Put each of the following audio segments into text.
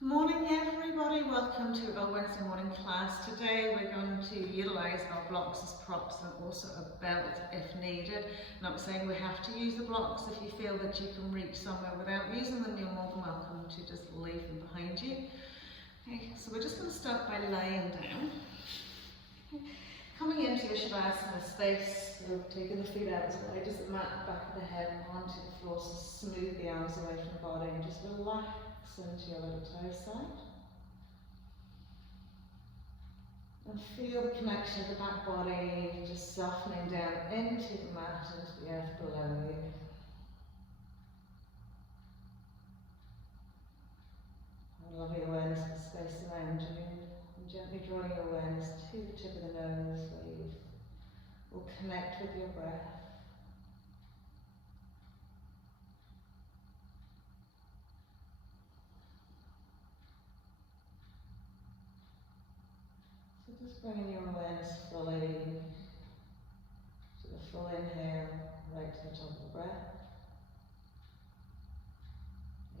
Morning everybody, welcome to our Wednesday morning class. Today we're going to utilise our blocks as props and also a belt if needed. Not saying we have to use the blocks. If you feel that you can reach somewhere without using them, you're more than welcome to just leave them behind you. Okay, so we're just going to start by lying down. Okay. Coming into your Shavasana space, so taking the feet out as wide as the mat, back of the head onto the floor, so smooth the arms away from the body and just relax into your little toe side. And feel the connection of the back body just softening down into the mat, into the earth below you. I love your awareness of the space around you. And gently drawing your awareness to the tip of the nose where you will connect with your breath. So just bringing your awareness fully to the full inhale, right to the top of the breath.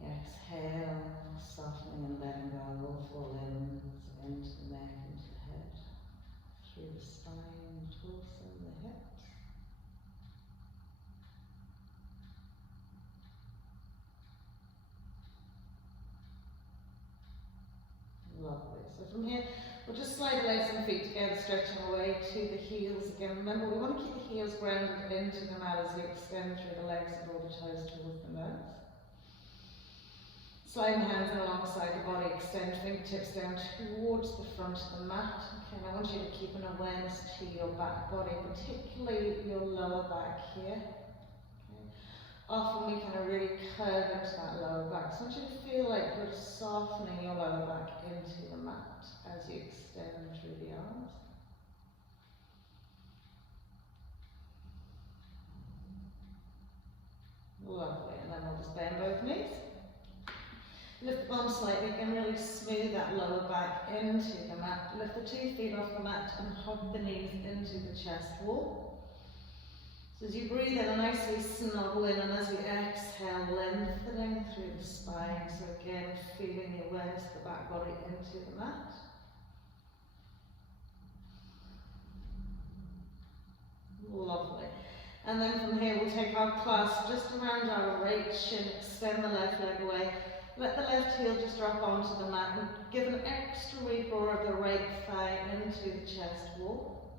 The exhale, softening and letting go, will fall in into the neck, into the head, through the spine, the torso, the hips. Lovely. So from here, we'll just slide the legs and feet together, stretching away to the heels again. Remember, we want to keep the heels grounded into the mat as you extend through the legs and all the toes towards the nose. Slide the hands in alongside the body, extend fingertips down towards the front of the mat. Okay, and I want you to keep an awareness to your back body, particularly your lower back here. Okay. Often we kind of really curve into that lower back. So I want you to feel like you're softening your lower back into the mat as you extend through the arms. Lovely, and then we'll just bend both knees. Lift the bum slightly and really smooth that lower back into the mat. Lift the 2 feet off the mat and hug the knees into the chest wall. So as you breathe in, nicely snuggle in, and as we exhale, lengthening through the spine. So again, feeling the awareness of the back body into the mat. Lovely. And then from here, we'll take our clasp just around our right shin, extend the left leg away. Let the left heel just drop onto the mat and give an extra re-draw of the right thigh into the chest wall.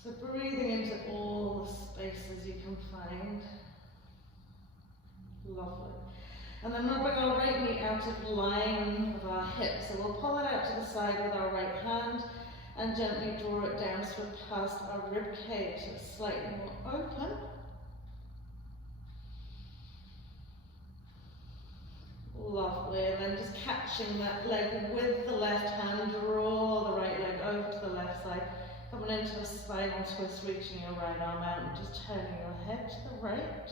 So breathing into all the spaces you can find. Lovely. And then we'll bring our right knee out of line with our hips. So we'll pull it out to the side with our right hand and gently draw it down so we're past our rib cage. So it's slightly more open. Lovely, and then just catching that leg with the left hand, draw the right leg over to the left side, coming into a spinal twist, reaching your right arm out and just turning your head to the right.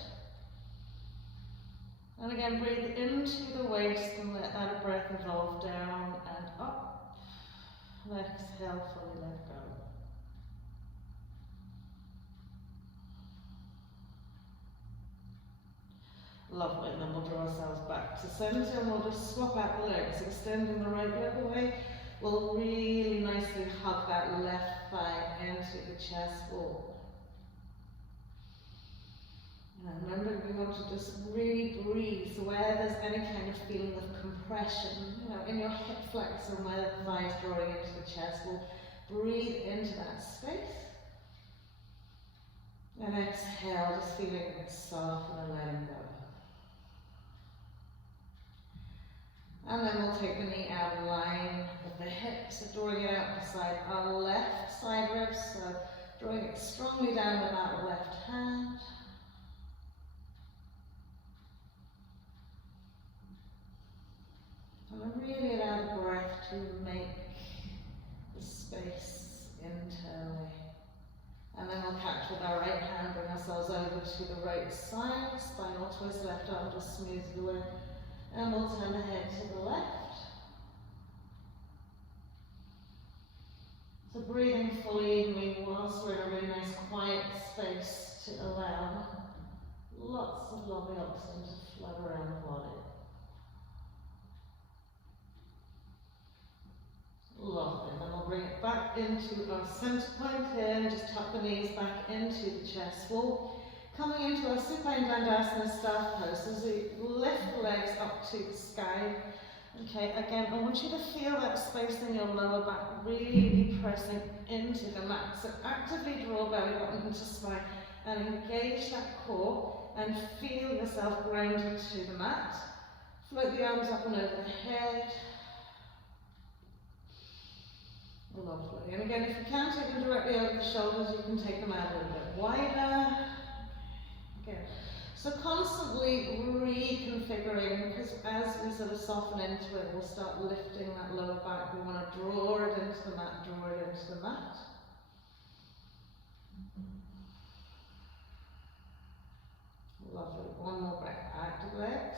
And again, breathe into the waist and let that breath evolve down and up. And exhale, fully let go. Lovely, and then we'll draw ourselves back to centre and we'll just swap out the legs, extending the right leg away. We'll really nicely hug that left thigh into the chest wall. And remember, we want to just really breathe. So where there's any kind of feeling of compression, in your hip flexor, where the thigh is drawing into the chest, we'll breathe into that space. And exhale, just feeling it soften and letting go. And then we'll take the knee out of line with the hips, so drawing it out beside our left side ribs, so drawing it strongly down with that left hand. And really allow the breath to make the space internally. And then we'll catch with our right hand, bring ourselves over to the right side, spinal twist, left arm just smooths the way. And we'll turn the head to the left. So breathing fully evenly whilst we're in a really nice quiet space to allow lots of lovely oxygen to flow around the body. into our center point here and just tuck the knees back into the chest wall. Coming into our supine dandasana staff pose as we lift the legs up to the sky. Okay, again, I want you to feel that space in your lower back really pressing into the mat. So actively draw belly button into spine and engage that core and feel yourself grounded to the mat. Float the arms up and over the head. Lovely. And again, if you can take them directly over the shoulders, you can take them out a little bit wider. Okay. So constantly reconfiguring, because as we sort of soften into it, we'll start lifting that lower back. We want to draw it into the mat, draw it into the mat. Lovely. One more breath. Active legs.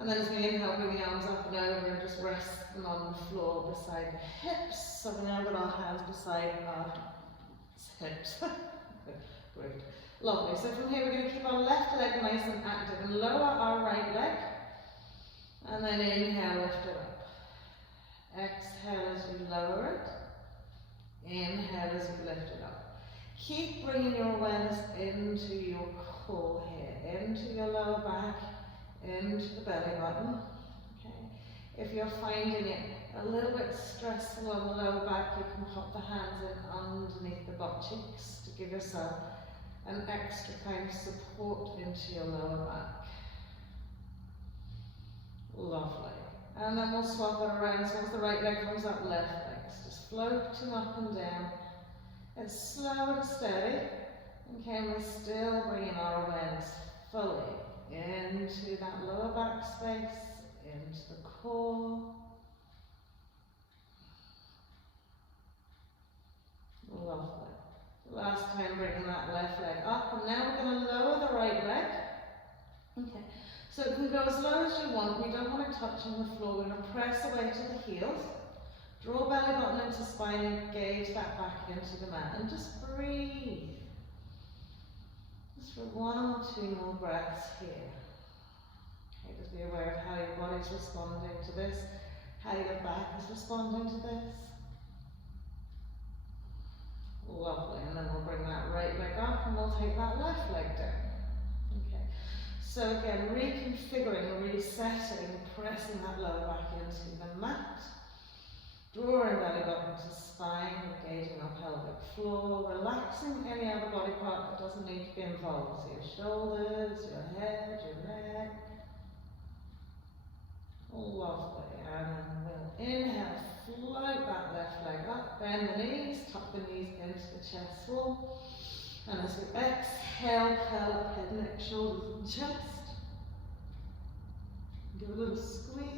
And then as we inhale, bring the arms up and over and just rest them on the floor beside the hips. So we now got our hands beside our hips. Great. Lovely. So from here we're going to keep our left leg nice and active and lower our right leg. And then inhale, lift it up. Exhale as you lower it. Inhale as you lift it up. Keep bringing your awareness into your core here, into your lower back, into the belly button. Okay. If you're finding it a little bit stressful on the lower back, you can pop the hands in underneath the butt cheeks to give yourself an extra kind of support into your lower back. Lovely. And then we'll swap it around. So as the right leg comes up, left legs just floating up and down. It's slow and steady. Okay, and we're still bringing our awareness fully into that lower back space, into the core. Lovely. Last time bringing that left leg up, and now we're going to lower the right leg. Okay, so if we go as low as you want, we don't want it touching the floor. We're going to press away to the heels. Draw belly button into spine, engage that back into the mat, and just breathe. Just for 1 or 2 more breaths here. Okay, just be aware of how your body's responding to this, how your back is responding to this. Lovely, and then we'll bring that right leg up and we'll take that left leg down. Okay, so again, reconfiguring, resetting, pressing that lower back into the mat. Drawing belly button to spine, engaging our pelvic floor, relaxing any other body part that doesn't need to be involved. So your shoulders, your head, your neck. Lovely. And then we'll inhale, float that left leg up, bend the knees, tuck the knees into the chest wall. And as we exhale, curl up head, neck, shoulders and chest. Give a little squeeze.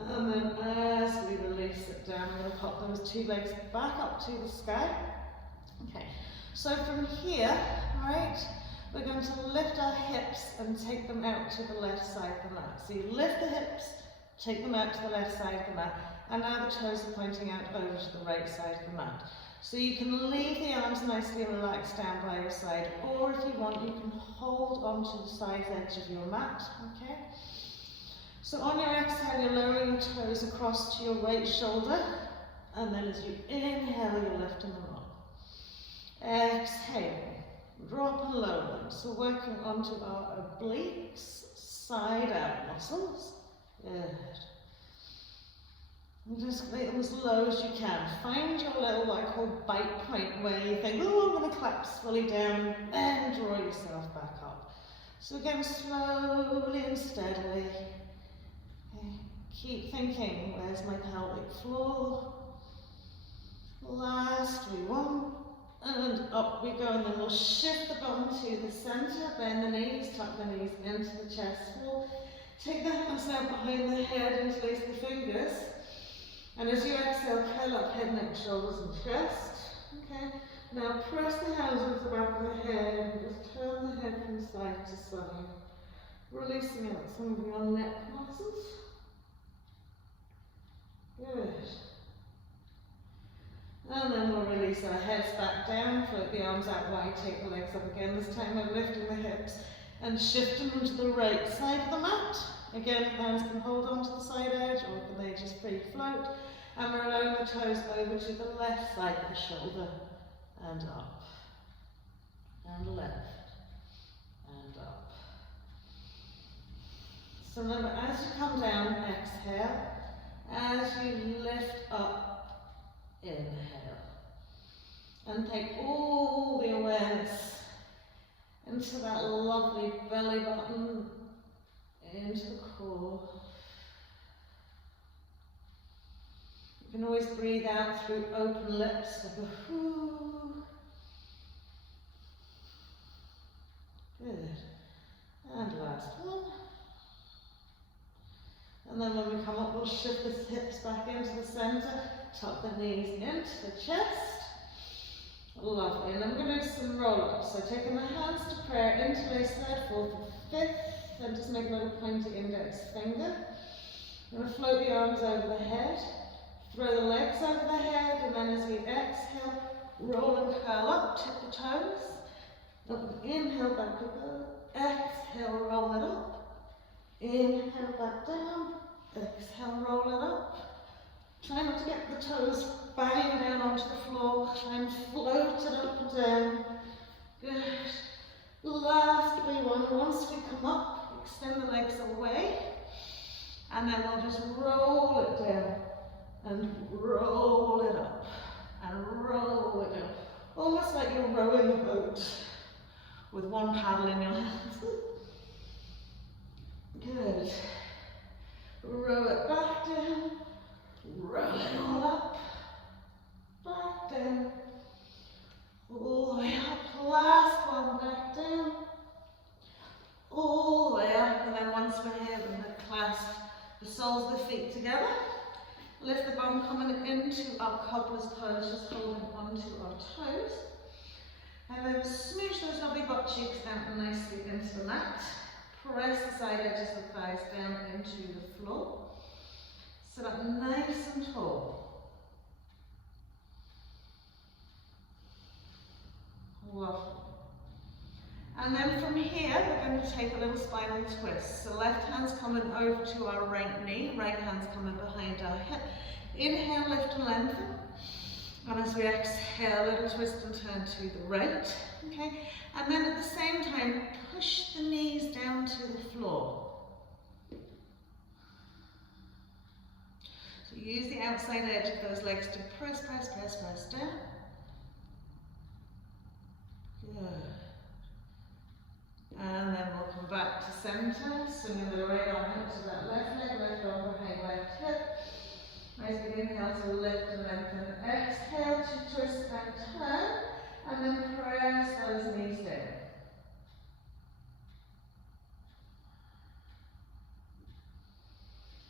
And then as we release it down, we're going to pop those 2 legs back up to the sky. Okay, so from here, right, we're going to lift our hips and take them out to the left side of the mat. So you lift the hips, take them out to the left side of the mat, and now the toes are pointing out over to the right side of the mat. So you can leave the arms nicely relaxed down by your side, or if you want, you can hold onto the side edge of your mat, okay? So on your exhale, you're lowering your toes across to your right shoulder, and then as you inhale, you're lifting them up. Exhale, drop and lower them. So working onto our obliques, side out muscles. Good. And just make them as low as you can. Find your little, what I call bite point, where you think, oh, I'm going to collapse fully down, then draw yourself back up. So again, slowly and steadily. Keep thinking, where's my pelvic floor? Lastly, 1, and up we go, and then we'll shift the bum to the center, bend the knees, tuck the knees into the chest wall. Take the hands now behind the head, interlace the fingers, and as you exhale, curl up head, neck, shoulders and chest. Okay, now press the hands into the back of the head, and just turn the head from side to side, releasing out some of your neck muscles. Good. And then we'll release our heads back down, float the arms out wide, take the legs up again. This time we're lifting the hips, And shifting them to the right side of the mat. Again, hands can hold on to the side edge, or can they just free float? And we're allowing the toes over to the left side of the shoulder, and up, and left, and up. So remember, as you come down, exhale. As you lift up, inhale. And take all the awareness into that lovely belly button, into the core. You can always breathe out through open lips, like a whoo. Good. And last one. And then when we come up, we'll shift the hips back into the centre, tuck the knees into the chest. Lovely. And then we're going to do some roll-ups. So taking the hands to prayer, interlace third, fourth, and fifth, and just make a little pointy index finger. We're going to float the arms over the head, throw the legs over the head, and then as we exhale, roll and curl up, tip the toes. Inhale, back to go. Exhale, roll it up. Inhale, back down. Exhale, roll it up. Try not to get the toes banging down onto the floor. Try and float it up and down. Good. Lastly, once we come up, extend the legs away. And then we'll just roll it down. And roll it up. And roll it down. Almost like you're rowing a boat with one paddle in your hand. Good. Row it back down. Roll it all up. Back down. All the way up. Last one, back down. All the way up. And then once we're here, we're going to clasp the soles of the feet together. Lift the bum coming into our cobbler's pose, just holding onto our toes. And then smoosh those lovely butt cheeks down nicely into the mat. Press the side edges of the thighs down into the floor. Sit up nice and tall. Lovely. And then from here, we're going to take a little spinal twist. So left hand's coming over to our right knee, right hand's coming behind our hip. Inhale, lift and lengthen. And as we exhale, a little twist and turn to the right. Okay. And then at the same time, push the knees down to the floor. So use the outside edge of those legs to press, press, press, press down. Good. And then we'll come back to centre, swinging the right arm into that left leg, left arm behind left hip. Nice big inhale to lift and lengthen. Exhale to twist and turn, and then press those knees down.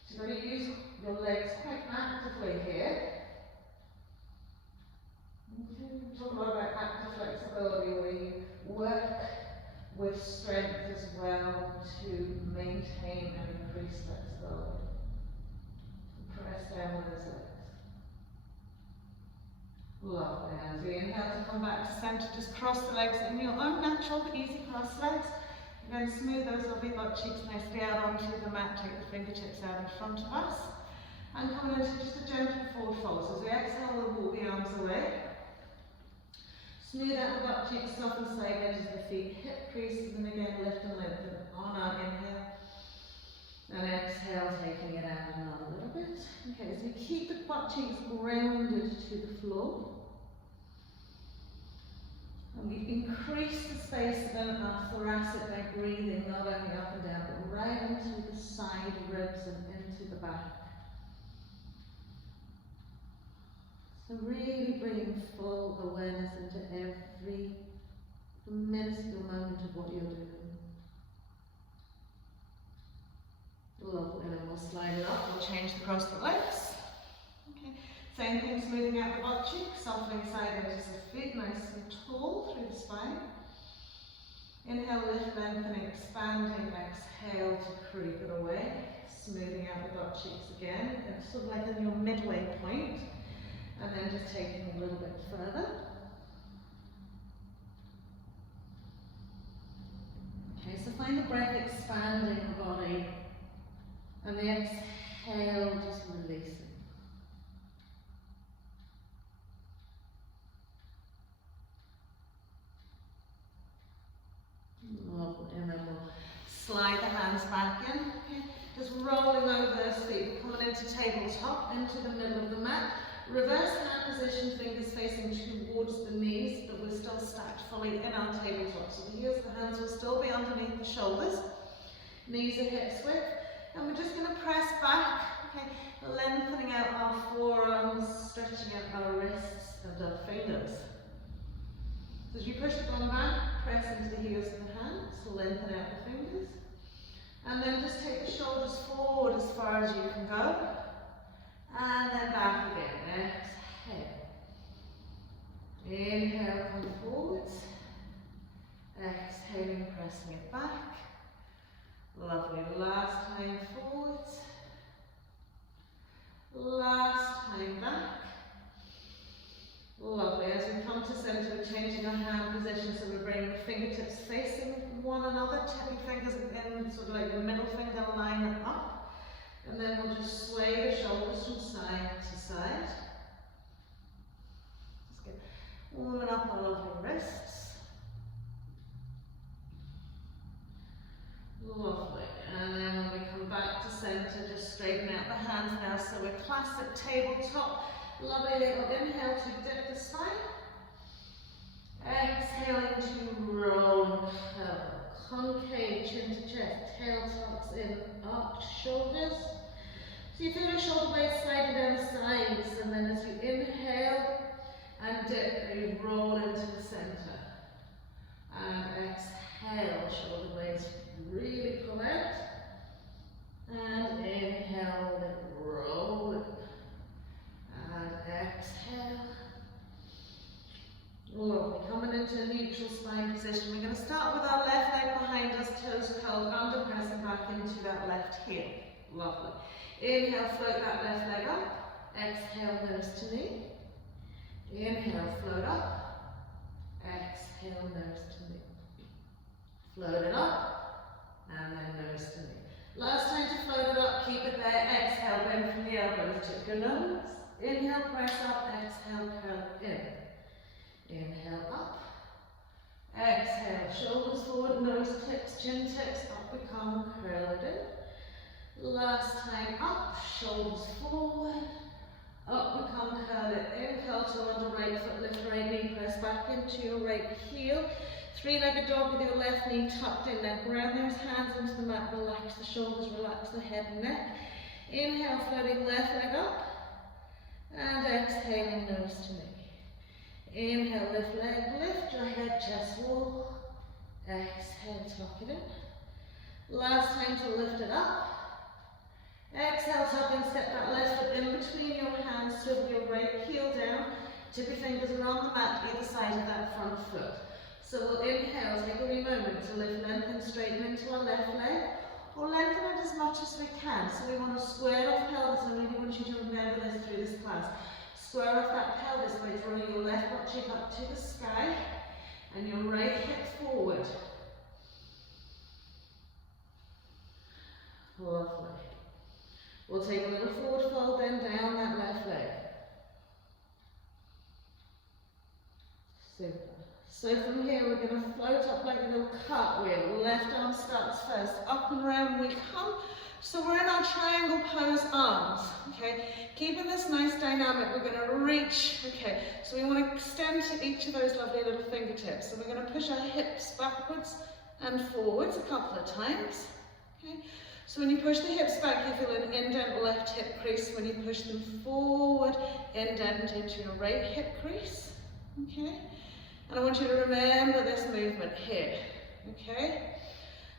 So you're going to use your legs quite actively here. Talk a lot about active flexibility, where you work with strength as well to maintain and increase flexibility. Press down with those legs. Lovely. As we inhale to come back to centre, just cross the legs in your own natural, easy cross legs. Again, smooth those lovely butt cheeks nicely out onto the mat. Take the fingertips out in front of us. And come into just a gentle forward fold. So as we exhale, we'll walk the arms away. Smooth out the butt cheeks, soften the side edges of the feet, hip creases, and again lift and lengthen on our inhale. And exhale, taking it out another little bit. Okay, so we keep the butt cheeks grounded to the floor. And we increase the space in our thoracic by breathing not only up and down, but right into the side ribs and into the back. So really bringing full awareness into every minuscule moment of what you're doing. Lovely, and then we'll slide it up, we'll change the crossfoot legs. Okay. Same thing, smoothing out the butt cheeks, softening side edges of feet, nice and tall through the spine. Inhale, lift, lengthening, expanding, exhale to creep it away. Smoothing out the butt cheeks again, and sort of like in your midway point. And then just taking a little bit further. Okay, so find find the breath expanding the body. And the exhale, just releasing. Lovely. And then we'll slide the hands back in. Okay. Just rolling over those feet, coming into tabletop, into the middle of the mat. Reverse hand position, fingers facing towards the knees, but we're still stacked fully in our tabletop. So the heels of the hands will still be underneath the shoulders. Knees and hips width. And we're just going to press back, okay, lengthening out our forearms, stretching out our wrists and our fingers. So as you push the bum back, press into the heels of the hands, lengthen out the fingers. And then just take the shoulders forward as far as you can go. And then back again. Exhale. Inhale, come forwards. Exhaling, pressing it back. Lovely. Last time forwards. Last time back. Lovely. As we come to centre, we're changing our hand position, so we're bringing the fingertips facing one another, tapping fingers in sort of like the middle finger line up. And then we'll just sway the shoulders from side to side. Just get warming up our lovely wrists. Lovely. And then when we come back to centre, just straighten out the hands now. So we're classic tabletop. Lovely little inhale to dip the spine. Exhaling to roll and curl. Concave chin to chest. Tail tucks in, arched shoulders. So you feel your shoulder blades sliding down the sides, and then as you inhale and dip, you roll into the centre. And exhale, shoulder blades really pull out. And inhale, roll it. And exhale. Lovely. Coming into a neutral spine position. We're going to start with our left leg behind us, toes curled under, pressing back into that left heel. Lovely. Inhale, float that left leg up. Exhale, nose to knee. Inhale, float up. Exhale, nose to knee. Float it up. And then nose to knee. Last time to float it up, keep it there. Exhale, bend from the elbows, tip your nose. Inhale, press up. Exhale, curl in. Inhale, up. Exhale, shoulders forward, nose tips, chin tips, up we come, curl it in. Last time up, shoulders forward, up we come, curl it in, curl toe under right foot, lift right knee, press back into your right heel. Three-legged dog with your left knee tucked in. Now ground those hands into the mat, relax the shoulders, relax the head and neck. Inhale, floating left leg up, and exhaling nose to knee. Inhale, lift leg, lift your head, chest wall. Exhale, tuck it in. Last time to lift it up. Exhale, tuck and step that left foot in between your hands, swivel your right heel down. Tip your fingers around the mat, either side of that front foot. So we'll inhale, take a wee moment to lift, lengthen, straighten into our left leg, or lengthen it as much as we can. So we want to square off pelvis, and I really want you to remember this through this class. Square off that pelvis by drawing your left butt cheek up to the sky and your right hip forward. Lovely. We'll take a little forward fold, then down that left leg. Super. So from here we're going to float up like a little cartwheel. Left arm starts first. Up and round we come. So we're in our triangle pose arms, okay? Keeping this nice dynamic, we're going to reach, okay? So we want to extend to each of those lovely little fingertips. So we're going to push our hips backwards and forwards a couple of times, okay? So when you push the hips back, you feel an indent left hip crease. When you push them forward, indent into your right hip crease, okay? And I want you to remember this movement here, okay?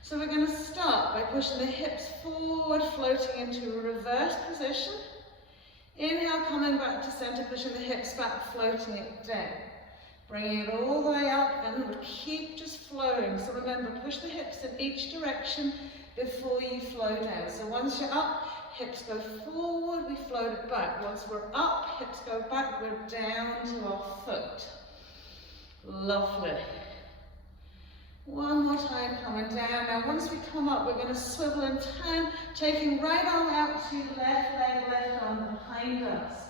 So we're going to start by pushing the hips forward, floating into a reverse position. Inhale, coming back to center, pushing the hips back, floating it down. Bringing it all the way up, and keep just flowing. So remember, push the hips in each direction before you flow down. So once you're up, hips go forward, we float it back. Once we're up, hips go back, we're down to our foot. Lovely. One more time, coming down. Now once we come up, we're going to swivel and turn, taking right arm out to left leg, left arm behind us.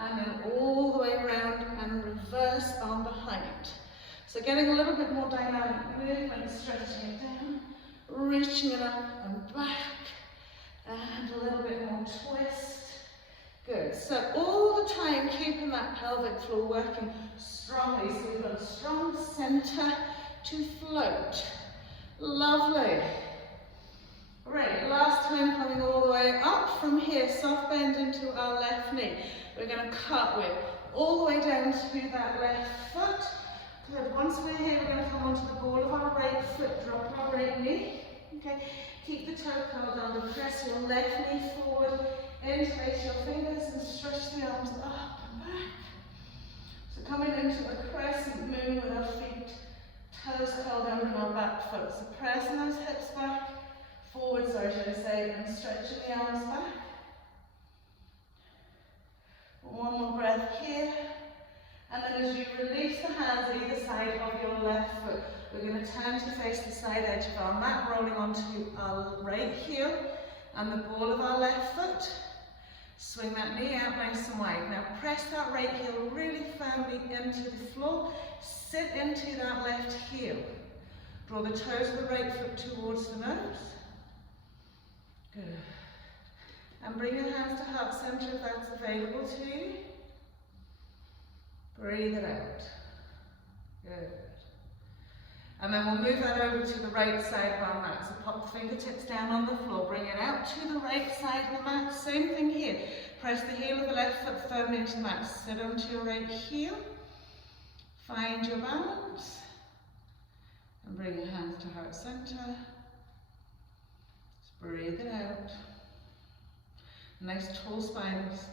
And then all the way around and reverse arm behind. So getting a little bit more dynamic movement, stretching it down, reaching it up and back, and a little bit more twist. Good. So all the time keeping that pelvic floor working strongly. So we've got a strong center to float. Lovely. Great. Last time, coming all the way up from here, soft bend into our left knee. We're going to cartwheel all the way down to that left foot. Good. Once we're here, we're going to come onto the ball of our right foot, drop our right knee. Okay. Keep the toe curled under, press your left knee forward, interlace your fingers and stretch the arms up and back. So coming into a crescent moon with our feet, toes curled under our back foot. So pressing those hips back, forward, sorry, should I say, and stretching the arms back. One more breath here. And then as you release the hands either side of your left foot, we're going to turn to face the side edge of our mat, rolling onto our right heel and the ball of our left foot. Swing that knee out nice and wide. Now press that right heel really firmly into the floor. Sit into that left heel. Draw the toes of the right foot towards the nose. Good. And bring your hands to heart center if that's available to you. Breathe it out. Good. And then we'll move that over to the right side of our mat. So pop the fingertips down on the floor. Bring it out to the right side of the mat. Same thing here. Press the heel of the left foot firmly into the mat. Sit onto your right heel. Find your balance. And bring your hands to heart center. Just breathe it out. Nice tall spines.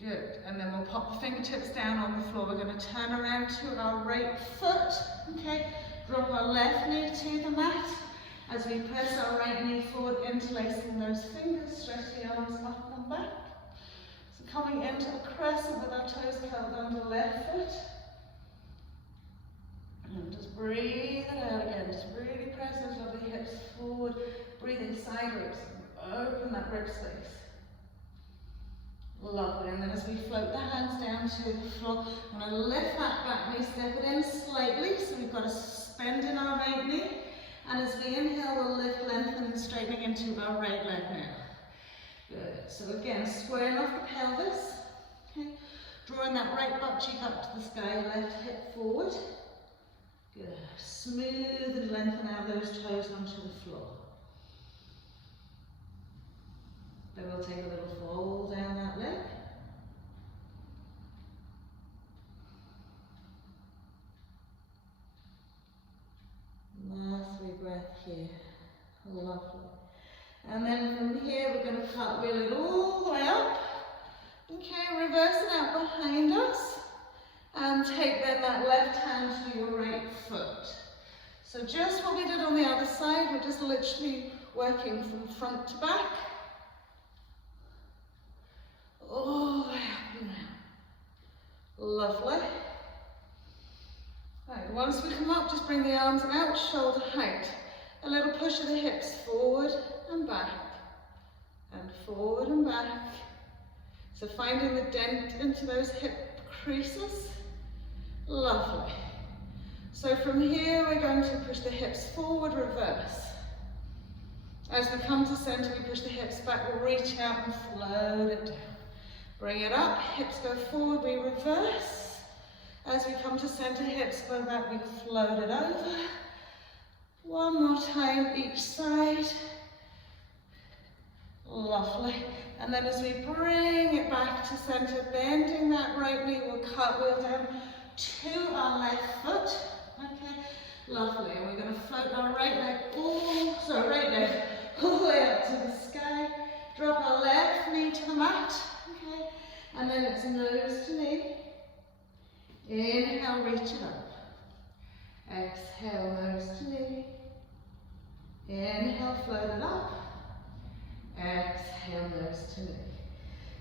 Good. And then we'll pop the fingertips down on the floor. We're going to turn around to our right foot. Okay. Drop our left knee to the mat. As we press our right knee forward, interlacing those fingers, stretch the arms up and back. So coming into a crescent with our toes curled under left foot. And just breathe it out again. Just really press those lovely hips forward. Breathing side ribs. Open that rib space. Lovely. And then as we float the hands down to the floor, I'm going to lift that back knee, step it in slightly. So we've got a bend in our right knee. And as we inhale, we'll lift, lengthen, and straightening into our right leg now. Good. So again, squaring off the pelvis. Okay. Drawing that right butt cheek up to the sky, left hip forward. Good. Smooth and lengthen out those toes onto the floor. Then we'll take a little fold down that leg. Last wee breath here. Lovely. And then from here we're going to cartwheel it all the way up. Okay, reverse it out behind us. And take then that left hand to your right foot. So just what we did on the other side, we're just literally working from front to back. All the way up and down. Lovely. Right, once we come up, just bring the arms out, shoulder height. A little push of the hips forward and back. And forward and back. So finding the dent into those hip creases. Lovely. So from here, we're going to push the hips forward, reverse. As we come to center, we push the hips back, we'll reach out and float it down. Bring it up, hips go forward, we reverse. As we come to center, hips go back, we float it over. One more time each side. Lovely. And then as we bring it back to center, bending that right knee, we'll cartwheel down to our left foot. Okay, lovely. And we're going to float our right leg all the way up to the sky. Drop our left knee to the mat. Okay, and then it's nose to knee. Inhale, reach it up. Exhale, nose to knee. Inhale, float it up. Exhale, nose to knee.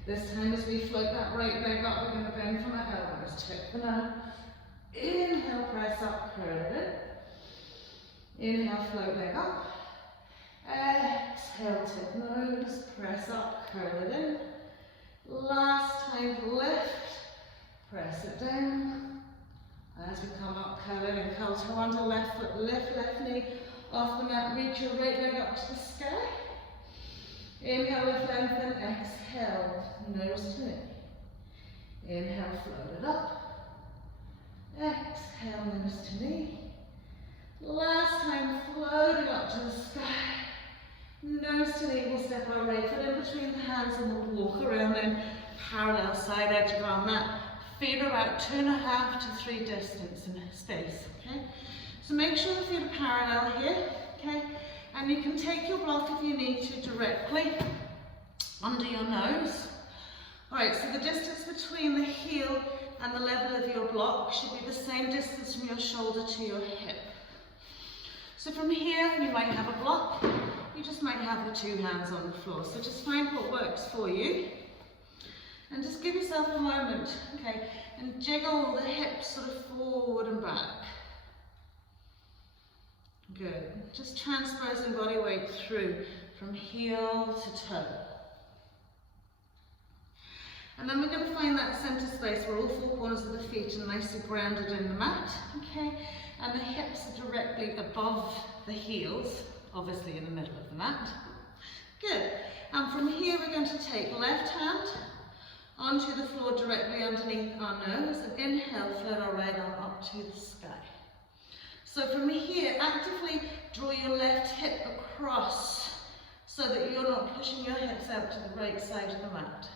This time as we float that right leg up, we're going to bend from our elbows. Tip the nose. Inhale, press up, curl it in. Inhale, float leg up. Exhale, tip nose, press up, curl it in. Last time, lift, press it down. As we come up, curl it in, curl toe onto left foot, lift left knee off the mat, reach your right leg up to the sky. Inhale, lift, lengthen, exhale, nose to knee. Inhale, float it up. Exhale, nose to knee. Last time, floating up to the sky. Nose to knee, we'll step our right foot in between the hands and we'll walk around in parallel side edge of our mat. Feet are about 2.5 to 3 distance in space, okay? So make sure the feet are parallel here, okay? And you can take your block if you need to directly under your nose. All right, so the distance between the heel and the level of your block should be the same distance from your shoulder to your hip. So from here, you might have a block, you just might have the 2 hands on the floor. So just find what works for you. And just give yourself a moment, okay, and jiggle the hips sort of forward and back. Good. Just transposing body weight through from heel to toe. And then we're going to find that center space where all 4 corners of the feet are nicely grounded in the mat, okay, and the hips are directly above the heels, obviously in the middle of the mat. Good. And from here we're going to take left hand onto the floor directly underneath our nose and inhale, float our right arm up to the sky. So from here, actively draw your left hip across so that you're not pushing your hips out to the right side of the mat.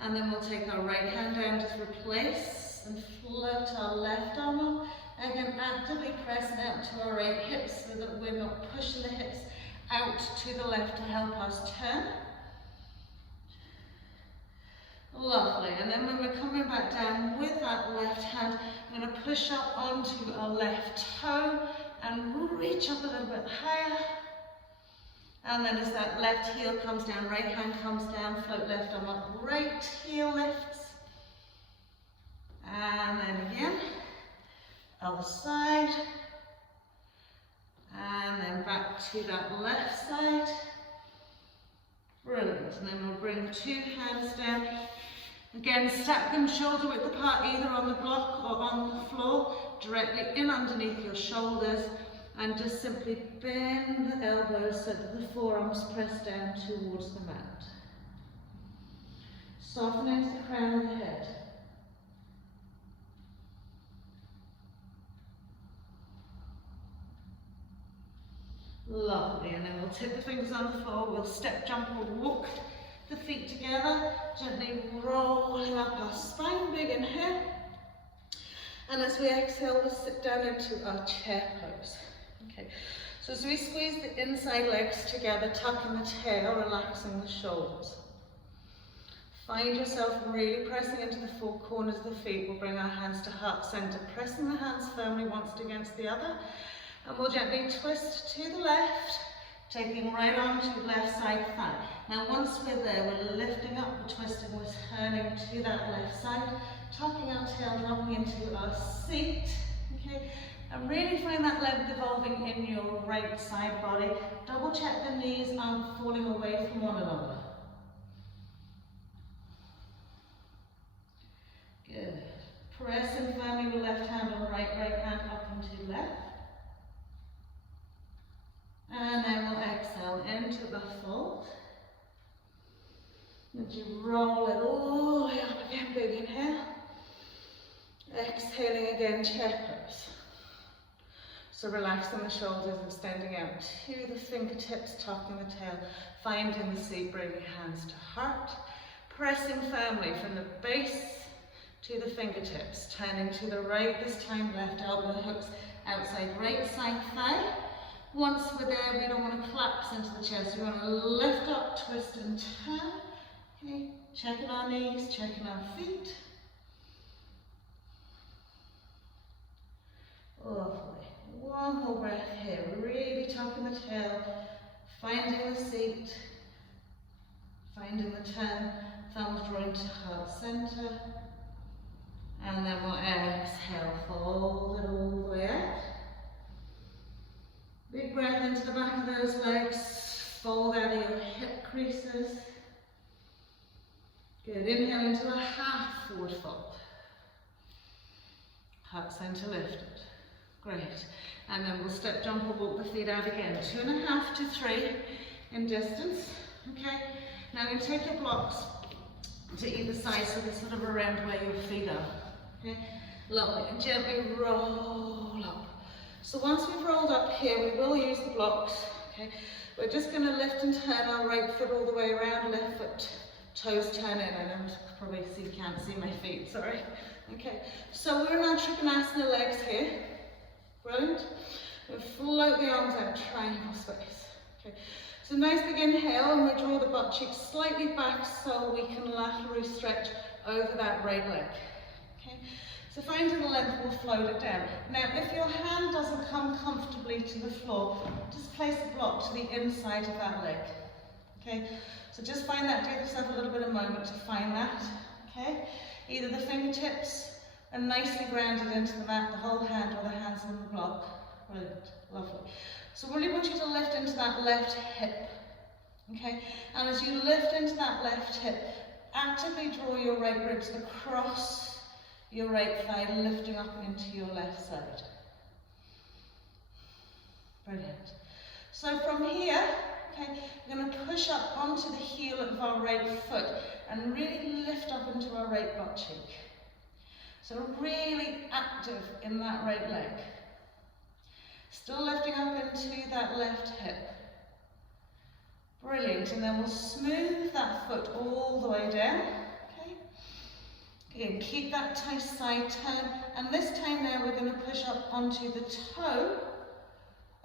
And then we'll take our right hand down, just replace and float our left arm up. Again, actively pressing out to our right hip so that we're not pushing the hips out to the left to help us turn. Lovely. And then when we're coming back down with that left hand, I'm going to push up onto our left toe and reach up a little bit higher. And then as that left heel comes down, right hand comes down, float left arm up, right heel lifts. And then again, other side. And then back to that left side. Brilliant. And then we'll bring 2 hands down. Again, stack them shoulder width apart, either on the block or on the floor, directly in underneath your shoulders. And just simply bend the elbows so that the forearms press down towards the mat. Soften into the crown of the head. Lovely, and then we'll tip the fingers on the floor, we'll step, jump, or walk the feet together, gently rolling up our spine, big inhale. And as we exhale, we'll sit down into our chair pose. Okay, so as we squeeze the inside legs together, tucking the tail, relaxing the shoulders. Find yourself really pressing into the 4 corners of the feet. We'll bring our hands to heart center, pressing the hands firmly once against the other. And we'll gently twist to the left, taking right arm to left side thigh. Now once we're there, we're lifting up, we're twisting, we're turning to that left side, tucking our tail, dropping into our seat. Okay, and really find that length evolving in your right side body. Double check the knees aren't falling away from one another. Good. Pressing firmly with left hand on right, right hand up into left. And then we'll exhale into the fold. And you roll it all the way up again, big inhale. Exhaling again, chair pose. So relaxing the shoulders, extending out to the fingertips, tucking the tail, finding the seat, bringing hands to heart. Pressing firmly from the base to the fingertips, turning to the right, this time left elbow hooks outside right side thigh. Once we're there, we don't want to collapse into the chest. We want to lift up, twist and turn. Okay, checking our knees, checking our feet. Lovely. One more breath here. Really tucking the tail, finding the seat, finding the turn. Thumbs drawing to heart center. And then we'll exhale, fold it all the way out. Big breath into the back of those legs, fold out of your hip creases. Good, inhale into a half forward fold. Heart center lifted. Great. And then we'll step, jump, or walk the feet out again. 2.5 to 3 in distance. Okay. Now I'm going to take your blocks to either side so they're sort of around where your feet are. Okay. Lovely. And gently roll up. So once we've rolled up here, we will use the blocks. Okay. We're just going to lift and turn our right foot all the way around. Left foot, toes turn in. I don't probably see, can't see my feet. Sorry. Okay. So we're in our Trikonasana legs here. Brilliant. We'll float the arms out, triangle space. Okay. So nice big inhale, and we draw the butt cheeks slightly back so we can laterally stretch over that right leg. Okay. So finding the length, we'll float it down. Now, if your hand doesn't come comfortably to the floor, just place a block to the inside of that leg. Okay. So just find that. Give yourself a little bit of moment to find that. Okay. Either the fingertips are nicely grounded into the mat, the whole hand, or the hands on the block. Brilliant, lovely. So really want you to lift into that left hip. Okay, and as you lift into that left hip, actively draw your right ribs across your right thigh, lifting up into your left side. Brilliant. So from here, okay, we're going to push up onto the heel of our right foot and really lift up into our right butt cheek. So really active in that right leg. Still lifting up into that left hip. Brilliant. And then we'll smooth that foot all the way down. Okay. Again, keep that nice side turn. And this time now we're going to push up onto the toe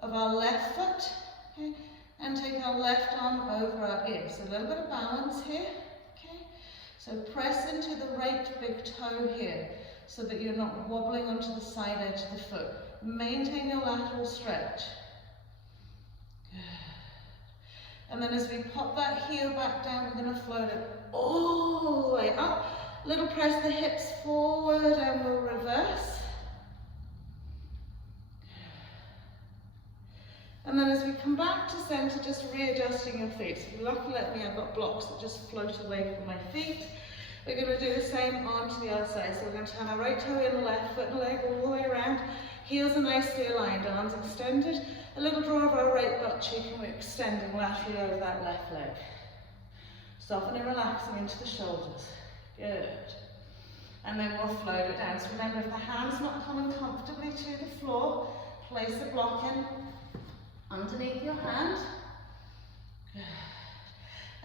of our left foot. Okay. And take our left arm over our ear. So a little bit of balance here. Okay. So press into the right big toe here, so that you're not wobbling onto the side edge of the foot. Maintain your lateral stretch. Good. And then as we pop that heel back down, we're going to float it all the way up. Little press the hips forward and we'll reverse. And then as we come back to center, just readjusting your feet. So luckily I've got blocks that just float away from my feet. We're going to do the same arm to the other side. So we're going to turn our right toe in, the left foot and leg all the way around. Heels are nicely aligned, arms extended. A little draw of our right butt cheek and we're extending laterally over that left leg. Softening, relaxing into the shoulders. Good. And then we'll float it down. So remember, if the hand's not coming comfortably to the floor, place a block in underneath your hand. Good.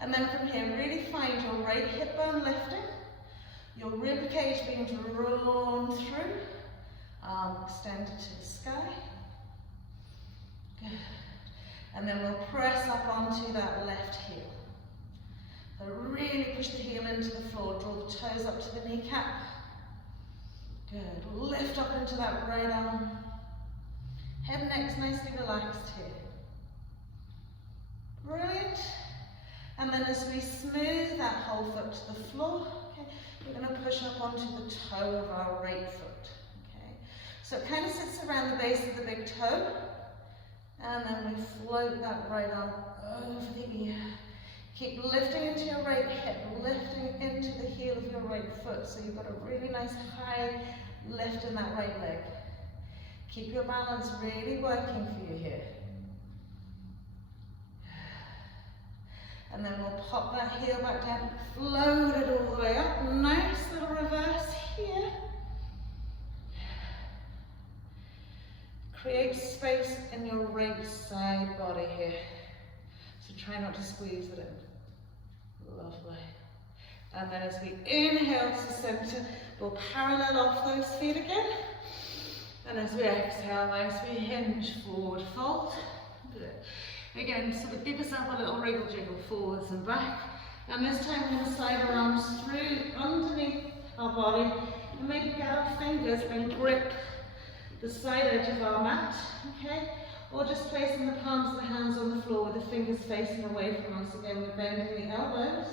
And then from here, really find your right hip bone lifting, your rib cage being drawn through, arm extended to the sky. Good. And then we'll press up onto that left heel. So really push the heel into the floor, draw the toes up to the kneecap. Good. Lift up into that right arm. Head and neck's nicely relaxed here. Brilliant. And then as we smooth that whole foot to the floor, okay, we're going to push up onto the toe of our right foot. Okay, so it kind of sits around the base of the big toe, and then we float that right arm over the ear. Keep lifting into your right hip, lifting into the heel of your right foot, so you've got a really nice high lift in that right leg. Keep your balance really working for you here. And then we'll pop that heel back down, float it all the way up. Nice little reverse here. Create space in your right side body here. So try not to squeeze it in. Lovely. And then as we inhale to the center, we'll parallel off those feet again. And as we exhale, nice, we hinge, forward fold. Good. Again, sort of give yourself a little wriggle jiggle forwards and back. And this time we're going to slide our arms through underneath our body and maybe get our fingers and grip the side edge of our mat, okay? Or just placing the palms of the hands on the floor with the fingers facing away from us. Again, we're bending the elbows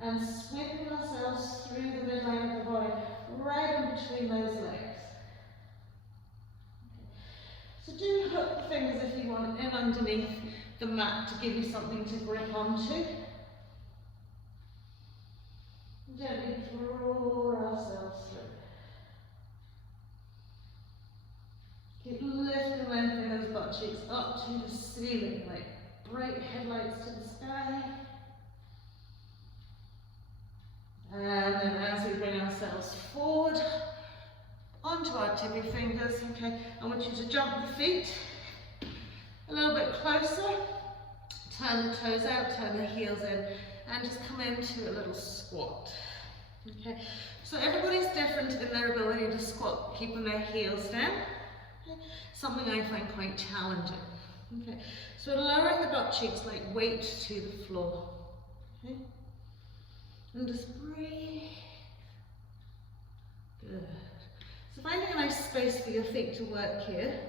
and sweeping ourselves through the midline of the body. right in between those legs. So do hook the fingers if you want in underneath the mat to give you something to grip onto. Gently draw ourselves through. Keep lifting and lengthening those butt cheeks up to the ceiling, like bright headlights to the sky. And then as we bring ourselves forward onto our tippy fingers, okay, I want you to jump the feet a little bit closer, turn the toes out, turn the heels in, and just come into a little squat. Okay, so everybody's different in their ability to squat, keeping their heels down. Okay? Something I find quite challenging. Okay, so we're lowering the butt cheeks like weight to the floor. Okay, and just breathe. Good. So finding a nice space for your feet to work here.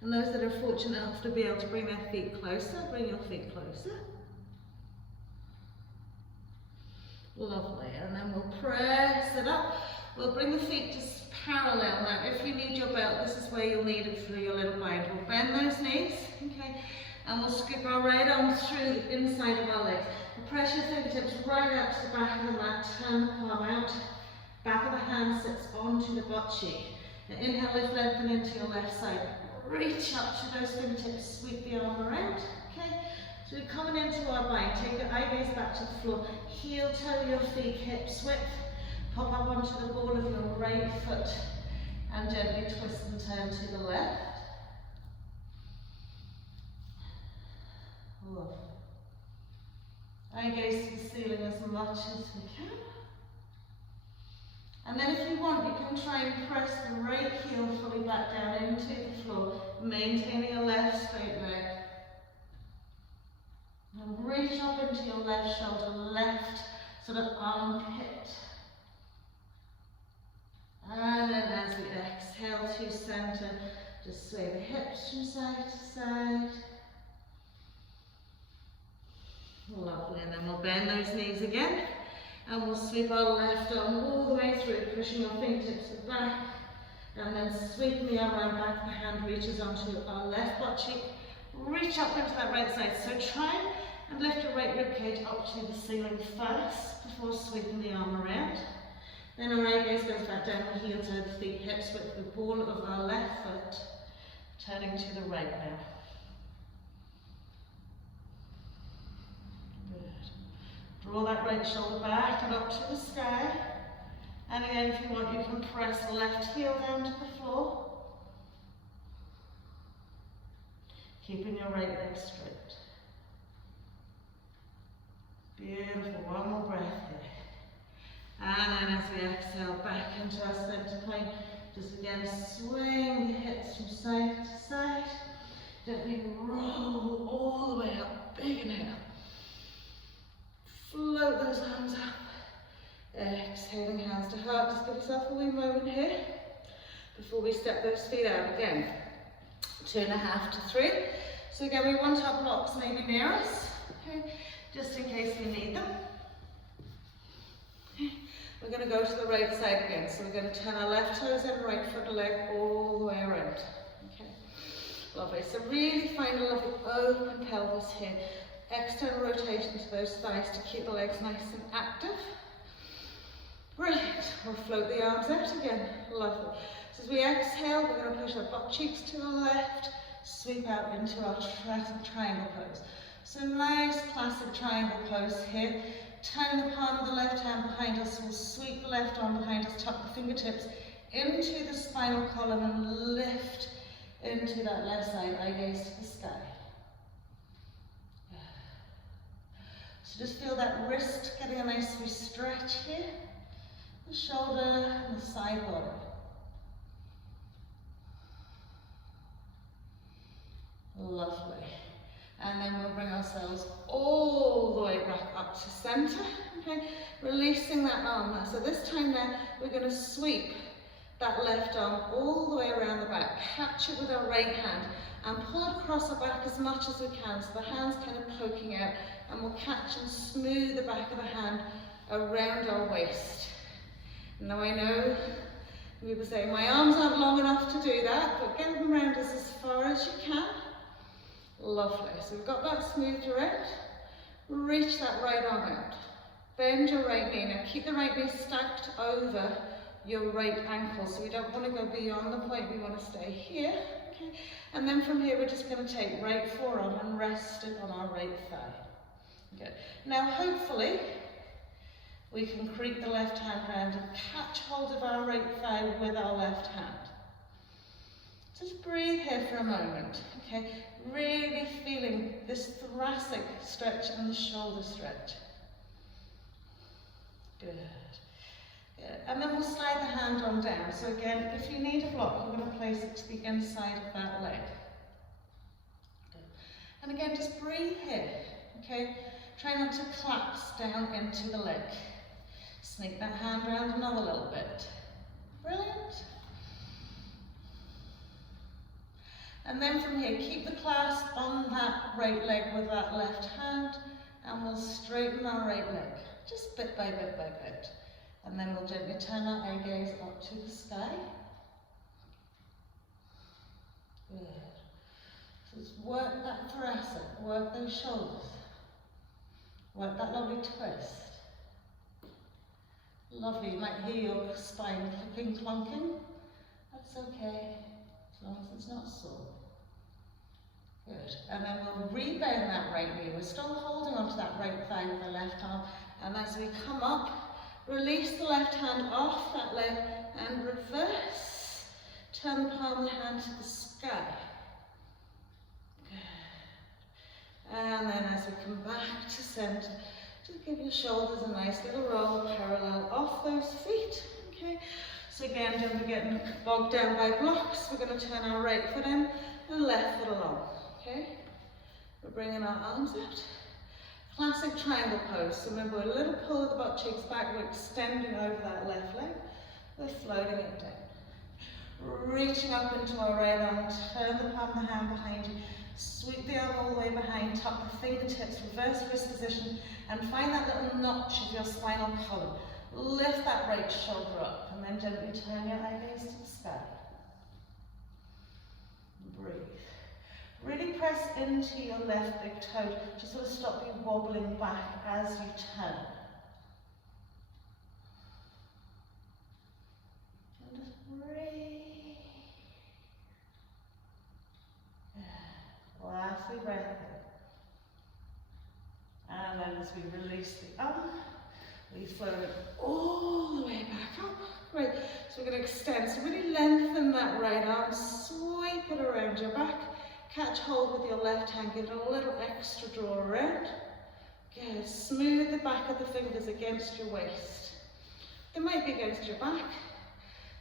And those that are fortunate enough to be able to bring their feet closer, bring your feet closer. Lovely, and then we'll press it up. We'll bring the feet just parallel now. If you need your belt, this is where you'll need it for your little bind. We'll bend those knees, okay, and we'll scoop our right arm through the inside of our legs. We'll press your fingertips right out to the back of the mat, turn the palm out. Back of the hand sits onto the butt cheek. Now inhale, lift, lengthen into your left side. Reach up to those fingertips, sweep the arm around, okay? So we're coming into our bind. Take your eye gaze back to the floor. Heel toe your feet, hips width. Pop up onto the ball of your right foot and gently twist and turn to the left. Lovely. Eye gaze to the ceiling as much as we can. And then if you want, you can try and press the right heel fully back down into the floor, maintaining a left straight leg. And reach up into your left shoulder, left sort of armpit. And then as we exhale to center, just sway the hips from side to side. Lovely, and then we'll bend those knees again. And we'll sweep our left arm all the way through, pushing our fingertips back. And then sweeping the arm around, back of the hand reaches onto our left butt cheek. Reach up into that right side. So try and lift your right rib cage up to the ceiling first before sweeping the arm around. Then our eye gaze goes back down, the heel to the feet, hips with the ball of our left foot, turning to the right now. Good. Draw that right shoulder back and up to the sky. And again, if you want, you can press the left heel down to the floor. Keeping your right leg straight. Beautiful, one more breath here. And then as we exhale back into our center point, just again swing the hips from side to side. Gently roll all the way up, big inhale. Float those arms up. Exhaling hands to heart. Just give yourself a wee moment here before we step those feet out again. 2.5 to 3. So again, we want our blocks maybe near us, okay, just in case we need them. Okay. We're going to go to the right side again. So we're going to turn our left toes in, right foot leg all the way around. Okay, lovely. So really find a lovely open pelvis here. External rotation to those thighs to keep the legs nice and active. Brilliant. We'll float the arms out again. Lovely. So as we exhale, we're going to push our butt cheeks to the left, sweep out into our triangle pose. So nice classic triangle pose here. Turning the palm of the left hand behind us, we'll sweep the left arm behind us, tuck the fingertips into the spinal column and lift into that left side, eye gaze to the sky. So just feel that wrist getting a nice wee stretch here. The shoulder and the side body. Lovely. And then we'll bring ourselves all the way back up to center. Okay, releasing that arm now. So this time now, we're going to sweep that left arm all the way around the back. Catch it with our right hand and pull it across our back as much as we can. So the hand's kind of poking out, and we'll catch and smooth the back of the hand around our waist. Now I know people say, my arms aren't long enough to do that, but get them around us as far as you can. Lovely. So we've got that smoothed around. Reach that right arm out. Bend your right knee. Now keep the right knee stacked over your right ankle. So we don't want to go beyond the point, we want to stay here. Okay. And then from here we're just going to take right forearm and rest it on our right thigh. Good. Now hopefully we can creep the left hand round and catch hold of our right thigh with our left hand. Just breathe here for a moment, okay? Really feeling this thoracic stretch and the shoulder stretch. Good. Good. And then we'll slide the hand on down. So again, if you need a block, we're going to place it to the inside of that leg. Good. And again, just breathe here, okay? Try not to collapse down into the leg. Sneak that hand around another little bit. Brilliant. And then from here, keep the clasp on that right leg with that left hand, and we'll straighten our right leg, just bit by bit by bit. And then we'll gently turn our eye gaze up to the sky. Good. So just work that thoracic, work those shoulders. Work that lovely twist. Lovely, you might hear your spine clicking, clunking. That's okay, as long as it's not sore. Good, and then we'll rebend that right knee. We're still holding onto that right thigh with the left arm. And as we come up, release the left hand off that leg and reverse. Turn the palm of the hand to the sky. Good. And then as we come back to center, just give your shoulders a nice little roll parallel off those feet. Okay. So again, don't be getting bogged down by blocks. We're going to turn our right foot in and left foot along. Okay. We're bringing our arms out. Classic triangle pose. So remember, a little pull of the butt cheeks back. We're extending over that left leg. We're floating it down. Reaching up into our right arm. Turn the palm of the hand behind you. Sweep the arm all the way behind. Tuck the fingertips. Reverse wrist position. And find that little notch of your spinal column. Lift that right shoulder up. And then gently turn your eye gaze to the sky. Breathe. Really press into your left big toe to sort of stop you wobbling back as you turn. And just breathe. Lastly, breath in. And then as we release the arm, we float it all the way back up. Great. So we're going to extend. So really lengthen that right arm, sweep it around your back. Catch hold with your left hand, give it a little extra draw around. Good. Smooth the back of the fingers against your waist. They might be against your back,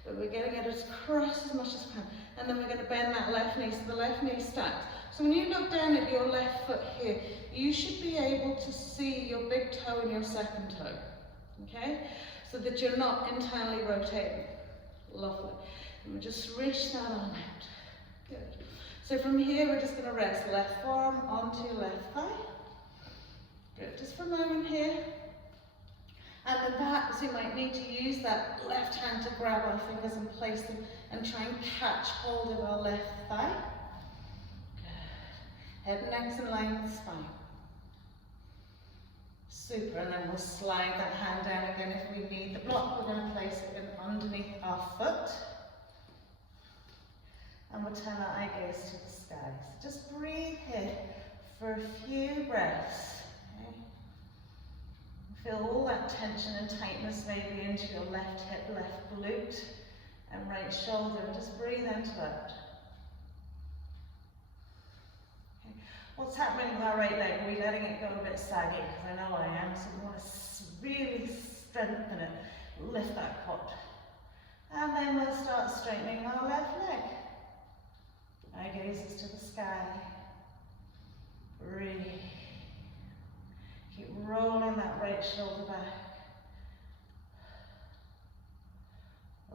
but we're getting it across as much as we can. And then we're going to bend that left knee, so the left knee stacks. So when you look down at your left foot here, you should be able to see your big toe and your second toe. Okay? So that you're not internally rotating. Lovely. And we just reach that arm out. Good. So from here, we're just going to rest left forearm onto left thigh. Good, just for a moment here. And then perhaps we might need to use that left hand to grab our fingers and place them and try and catch hold of our left thigh. Good. Head and neck's in line with the spine. Super, and then we'll slide that hand down again if we need the block. We're going to place it in underneath our foot. And we'll turn our eye gaze to the sky. So just breathe here for a few breaths. Okay? Feel all that tension and tightness maybe into your left hip, left glute, and right shoulder, and just breathe into it. Okay. What's happening with our right leg? Are we letting it go a bit saggy? Because I know I am, so we want to really strengthen it. Lift that quad. And then we'll start straightening our left leg. Eye gazes to the sky. Breathe. Keep rolling that right shoulder back.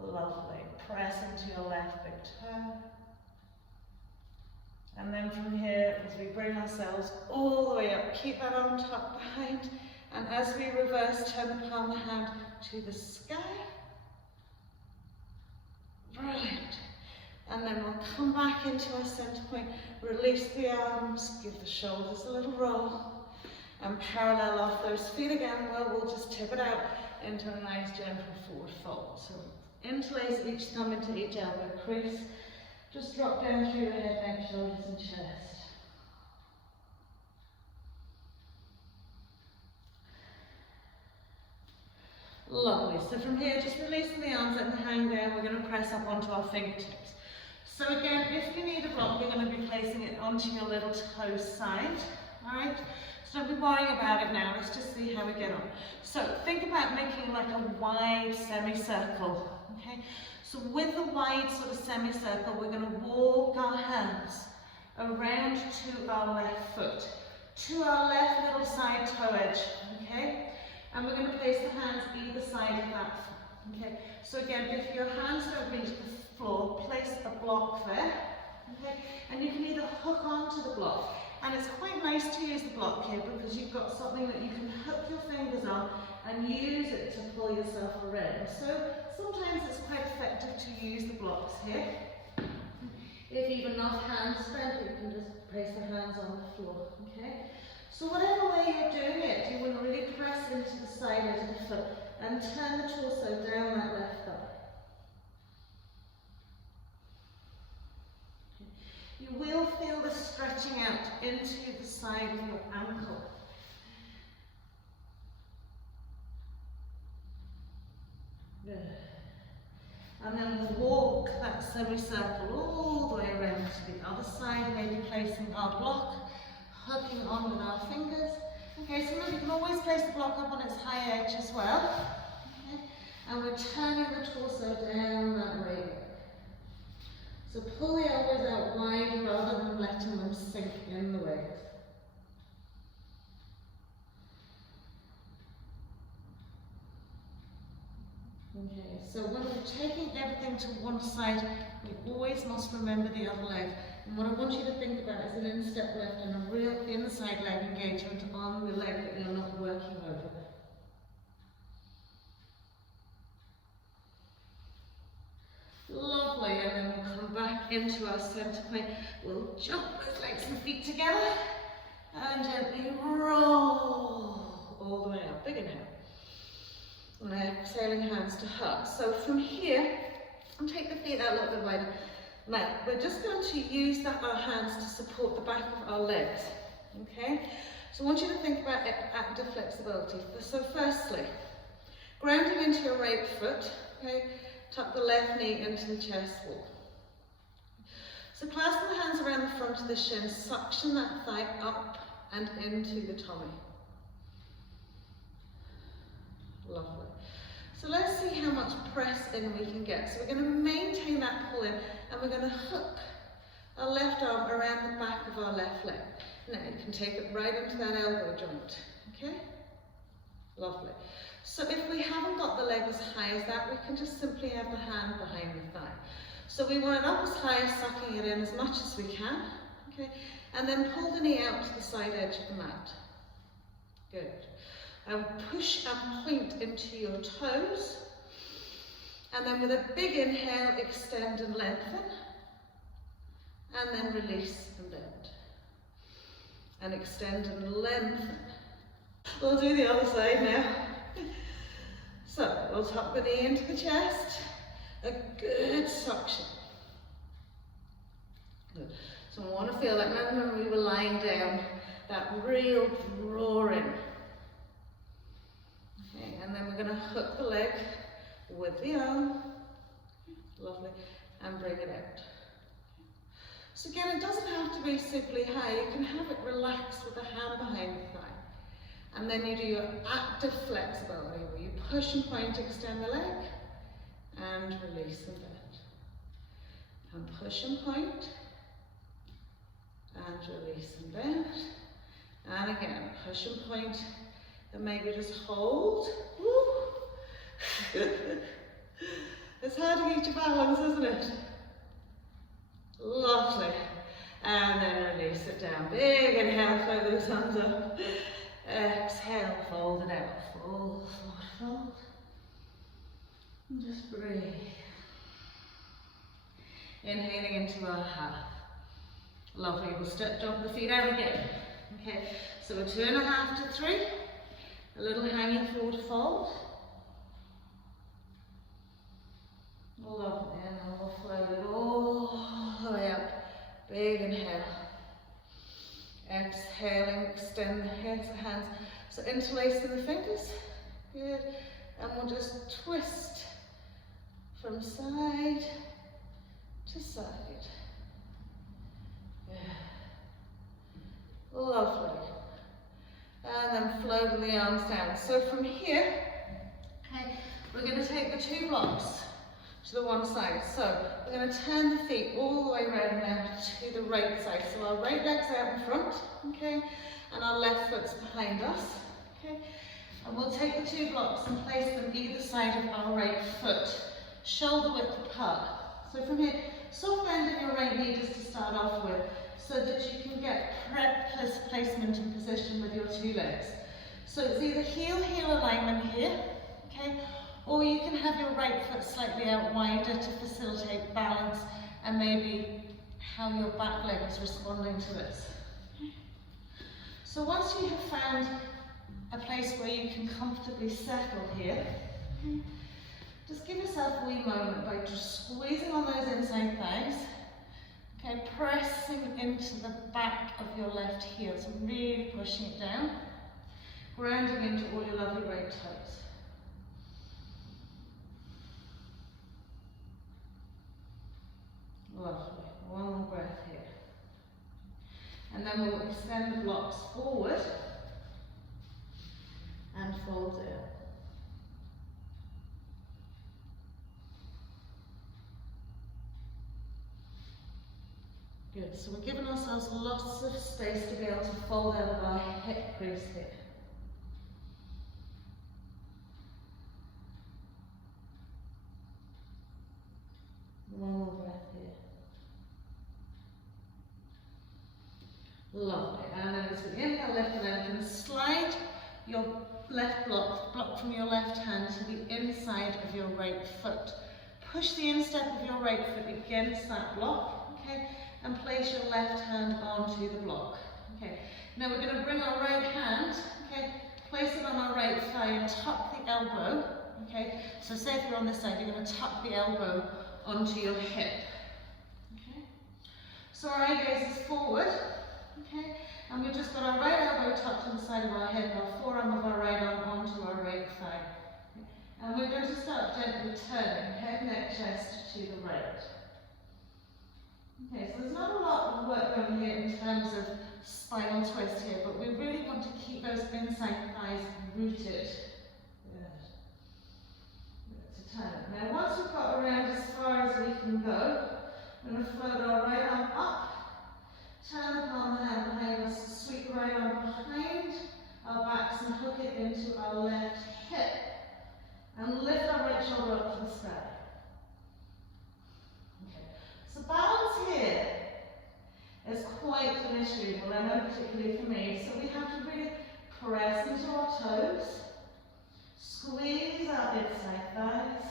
Lovely. Press into your left big toe. And then from here, as we bring ourselves all the way up, keep that arm tucked behind. And as we reverse, turn the palm of the hand to the sky. And then we'll come back into our center point, release the arms, give the shoulders a little roll, and parallel off those feet again, where we'll just tip it out into a nice gentle forward fold. So interlace each thumb into each elbow crease. Just drop down through your head, neck, shoulders and chest. Lovely. So from here, just releasing the arms, letting the hang down, we're going to press up onto our fingertips. So again, if you need a block, you're going to be placing it onto your little toe side. Alright? So don't be worrying about it now, let's just see how we get on. So think about making like a wide semicircle. Okay? So with the wide sort of semicircle, we're going to walk our hands around to our left foot, to our left little side toe edge. Okay? And we're going to place the hands either side of that. Okay? So again, if your hands don't reach the floor, place a block there. Okay? And you can either hook onto the block. And it's quite nice to use the block here because you've got something that you can hook your fingers on and use it to pull yourself around. So sometimes it's quite effective to use the blocks here. If even not hands bent, you can just place the hands on the floor. Okay? So whatever way you're doing it, you want to really press into the side edge of the foot and turn the torso down that left thigh. You will feel the stretching out into the side of your ankle. Good. And then we'll walk that semicircle all the way around to the other side, maybe placing our block, hooking on with our fingers. Okay, so you can always place the block up on its high edge as well. Okay. And we're turning the torso down that way. So pull the elbows out wide rather than letting them sink in the waist. Okay, so when we're taking everything to one side, we always must remember the other leg. And what I want you to think about is an instep left and a real inside leg engagement on the leg that you're not working over. Lovely, and then we'll come back into our center point. We'll jump both legs and feet together and gently roll all the way up. Big inhale. And exhaling hands to heart. So from here, and take the feet out a little bit wider. Now, we're just going to use our hands to support the back of our legs. Okay? So I want you to think about active flexibility. So firstly, grounding into your right foot. Okay? Tuck the left knee into the chest wall. So clasp the hands around the front of the shin, suction that thigh up and into the tummy. Lovely. So let's see how much press in we can get. So we're going to maintain that pull in and we're going to hook our left arm around the back of our left leg. Now you can take it right into that elbow joint. Okay? Lovely. So if we haven't got the leg as high as that, we can just simply have the hand behind the thigh. So we want it up as high as sucking it in as much as we can. Okay? And then pull the knee out to the side edge of the mat. Good. And push and point into your toes. And then with a big inhale, extend and lengthen. And then release and bend. And extend and lengthen. We'll do the other side now. So, we'll tuck the knee into the chest. A good suction. Good. So we want to feel like, remember when we were lying down, that real drawing. Okay, and then we're going to hook the leg with the arm. Lovely. And bring it out. So again, it doesn't have to be simply high. You can have it relaxed with the hand behind the thigh. And then you do your active flexibility where you push and point, extend the leg, and release and bend. And push and point, and release and bend. And again, push and point, and maybe just hold. Woo. It's hard to get your balance, isn't it? Lovely. And then release it down. Big inhale, throw those hands up. Exhale, fold it out. Fold, fold, fold. And just breathe. Inhaling into our half. Lovely, we'll step, jump the feet out again. Okay, so a 2.5 to 3. A little hanging forward fold. Lovely, and then we'll float it all the way up. Big inhale. Exhaling, extend the hands. So interlacing the fingers. Good. And we'll just twist from side to side. Good. Lovely. And then floating the arms down. So from here, okay, we're going to take the 2 blocks to the one side. So we're going to turn the feet all the way around now to the right side. So our right leg's out in front, okay, and our left foot's behind us, okay. And we'll take the 2 blocks and place them either side of our right foot, shoulder width apart. So from here, soft bend in your right knee just to start off with, so that you can get placement and position with your 2 legs. So it's either heel-heel alignment here, okay, or you can have your right foot slightly out wider to facilitate balance and maybe how your back leg is responding to this. So once you have found a place where you can comfortably settle here, just give yourself a wee moment by just squeezing on those inside thighs. Okay, pressing into the back of your left heel, so really pushing it down, grounding into all your lovely right toes. Lovely, one more breath here. And then we'll extend the blocks forward and fold in. Good, so we're giving ourselves lots of space to be able to fold out of our hip crease here. One more breath here. Lovely, and then as we inhale, lift and open, slide your left block from your left hand to the inside of your right foot. Push the instep of your right foot against that block, okay, and place your left hand onto the block. Okay, now we're going to bring our right hand, okay, place it on our right thigh and tuck the elbow, okay, so say if you're on this side, you're going to tuck the elbow onto your hip, okay, so our eye gaze is forward, okay, and we've just got our right elbow tucked to the side of our hip, our forearm of our right arm onto our right thigh, okay? And we're going to start gently turning head, neck, chest to the right. Okay, so there's not a lot of work going here in terms of spinal twist here, but we really want to keep those inside thighs rooted. Good. To turn. Now once we've got around as far as we can go, we're going to float our right arm up, turn the palm of the hand behind us, sweep the right arm behind our backs and hook it into our left hip, and lift our right shoulder up to the sky. So balance here is quite an issue, well I know particularly for me, so we have to really press into our toes, squeeze our inside thighs,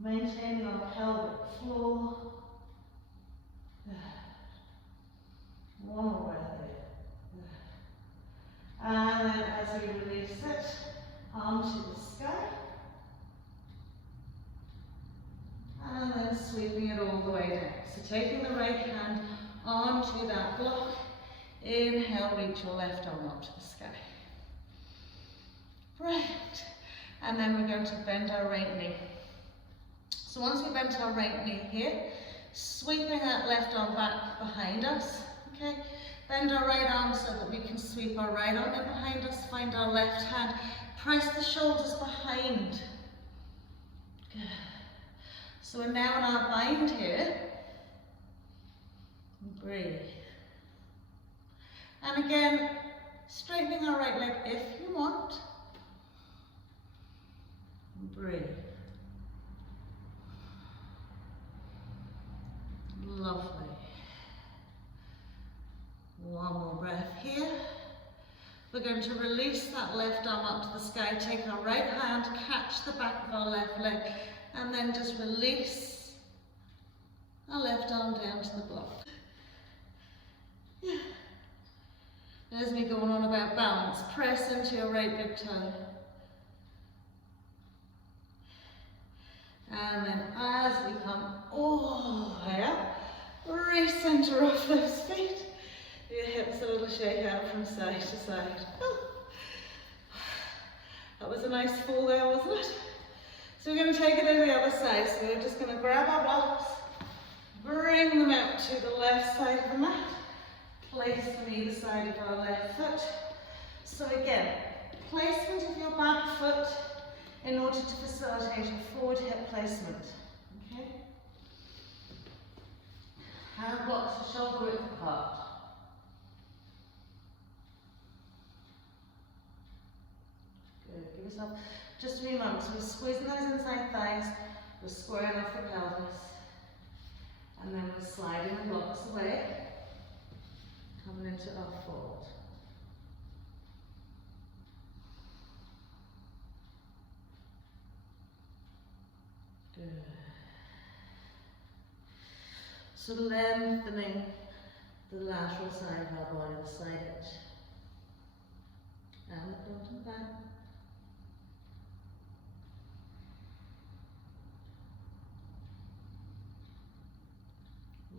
maintaining our pelvic floor. One more breath here. And then as we release it, onto the sky. And then sweeping it all the way down. So taking the right hand onto that block. Inhale, reach your left arm up to the sky. Right. And then we're going to bend our right knee. So once we bend our right knee here, sweeping that left arm back behind us. Okay. Bend our right arm so that we can sweep our right arm in behind us. Find our left hand. Press the shoulders behind. Good. So we're now in our bind here. Breathe. And again, straightening our right leg if you want. Breathe. Lovely. One more breath here. We're going to release that left arm up to the sky. Take our right hand, catch the back of our left leg, and then just release our left arm down to the block. Yeah. There's me going on about balance. Press into your right big toe. And then as we come all the way up, re-center off those feet. Your hips a little shake out from side to side. Oh. That was a nice fall there, wasn't it? So we're going to take it over the other side. So we're just going to grab our blocks, bring them out to the left side of the mat, place them either side of our left foot. So again, placement of your back foot in order to facilitate a forward hip placement. Okay? Hand blocks are shoulder width apart. Good. Give yourself just a few moments. We're squeezing those inside thighs. We're squaring off the pelvis. And then we're sliding the blocks away. Coming into our fold. Good. So lengthening the lateral side of our body, the side edge. And the front and back.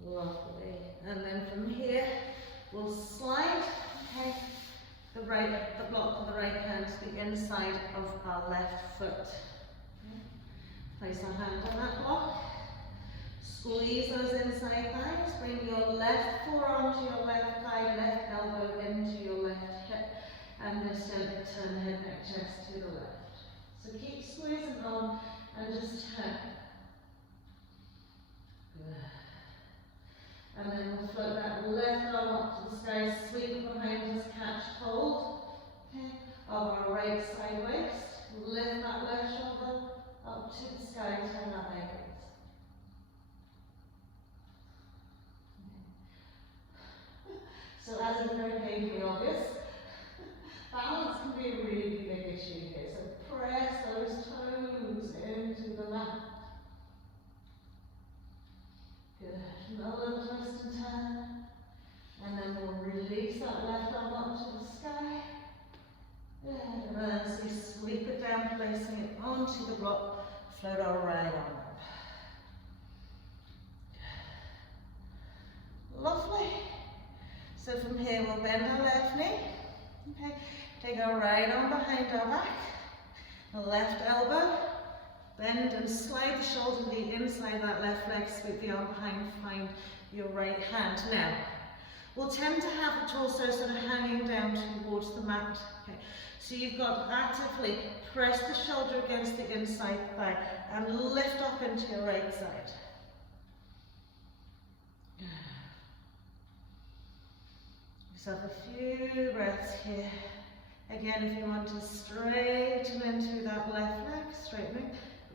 Lovely. And then from here, we'll slide, okay, the block of the right hand to the inside of our left foot. Okay. Place our hand on that block. Squeeze those inside thighs. Bring your left forearm to your left thigh, left elbow into your left hip, and just gently turn the head, neck, chest to the left. So keep squeezing on and just turn. Good. And then we'll float that left arm up to the sky, sweep behind us, catch hold, okay, of our right side waist. Lift that left shoulder up to the sky, turn that ankles. So as is very painfully obvious, balance can be a really big issue here. So press those toes into the mat. Good. Another little twist and turn. And then we'll release that left arm up to the sky. Good. And as we sweep it down, placing it onto the block, float our right arm up. Lovely. So from here we'll bend our left knee. Okay. Take our right arm behind our back. The left elbow. Bend and slide the shoulder to the inside of that left leg, sweep the arm behind, find your right hand. Now, we'll tend to have the torso sort of hanging down towards the mat. Okay. So you've got to actively press the shoulder against the inside thigh and lift up into your right side. Give yourself a few breaths here. Again, if you want to straighten into that left leg, straightening.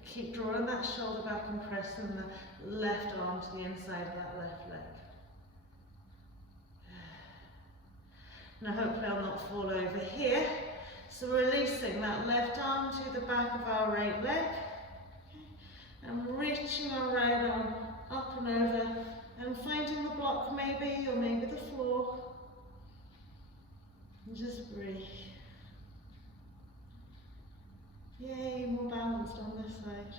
Keep drawing that shoulder back and pressing the left arm to the inside of that left leg. Now hopefully I'll not fall over here. So releasing that left arm to the back of our right leg. And reaching our right arm up and over and finding the block maybe, or maybe the floor. And just breathe. Yay, more balanced on this side.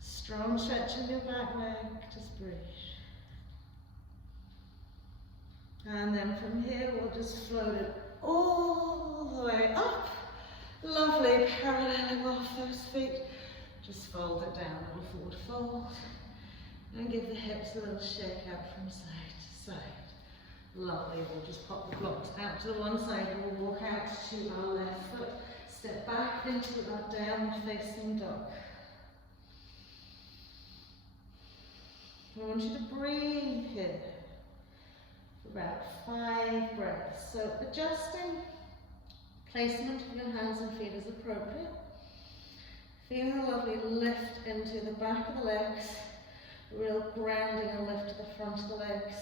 Strong stretch in your back leg, just breathe. And then from here we'll just float it all the way up. Lovely, paralleling off those feet. Just fold it down, a little forward fold. And give the hips a little shake out from side to side. Lovely, we'll just pop the blocks out to the one side. We'll walk out to our left foot. Step back into that downward facing dog. I want you to breathe here for about 5 breaths. So adjusting placement of your hands and feet as appropriate. Feeling a lovely lift into the back of the legs. Real grounding and lift to the front of the legs.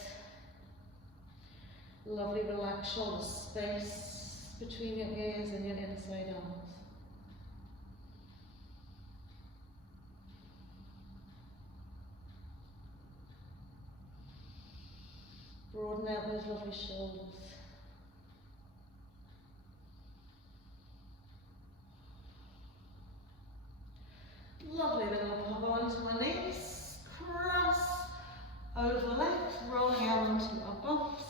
Lovely relaxed shoulder space between your ears and your inside arms. Broaden out those lovely shoulders. Lovely, then we'll pop onto my knees, cross over the legs, rolling out onto our bumps.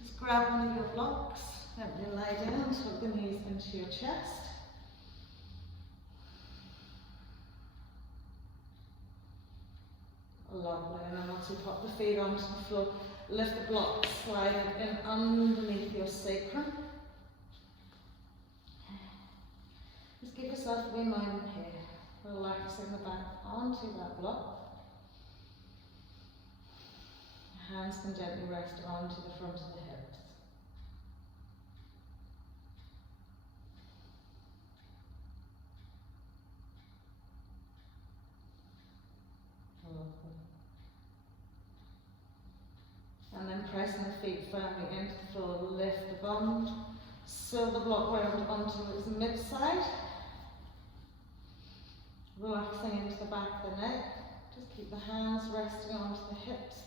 Just grab one of your blocks, gently lie down, tuck the knees into your chest. Lovely, and then once you pop the feet onto the floor, lift the blocks, slide it in underneath your sacrum. Just give yourself a wee moment here, relaxing the back onto that block. Hands can gently rest onto the front of the hips. Lovely. And then pressing the feet firmly into the floor, lift the bum, swirl the block round onto its mid-side. Relaxing into the back of the neck. Just keep the hands resting onto the hips,